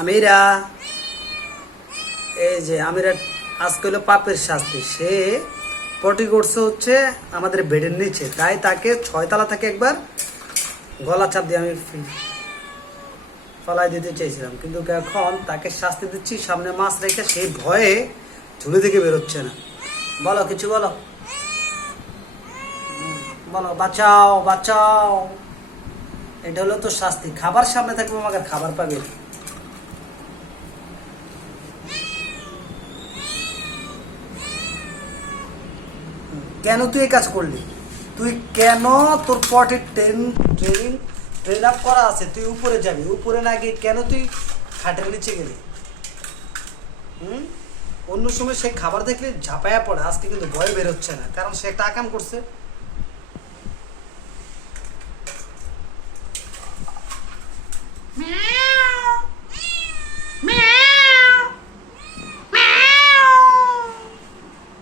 আমিরা, এই যে আমিরা আজকে হলো পাপের শাস্তি। সে পটি করছে হচ্ছে আমাদের বেডের নিচে, তাই তাকে 6 তলা থেকে একবার গলা চাপ দিয়ে আমি ফলাই দিতে চেয়েছিলাম, কিন্তু এখন তাকে শাস্তি দিচ্ছি সামনে মাছ রেখে, সেই ভয়ে ঝুলি থেকে বেরোচ্ছে না। বলো কিছু বলো, বলো বাঁচাও বাঁচাও। এটা হলো তো শাস্তি, খাবার সামনে থাকবে আমাকে খাবার পাবে। কেন তুই এই কাজ করলি? তুই কেন, তোর পটে ট্রেন আপ করা আছে, তুই উপরে যাবি, উপরে না গিয়ে কেন তুই খাটের নিচে গেলি? অন্য সময় সে খাবার দেখলে ঝাঁপায়া পড়ে, আজকে কিন্তু ভয় বেরোচ্ছে না, কারণ সে একটা আকাম করছে।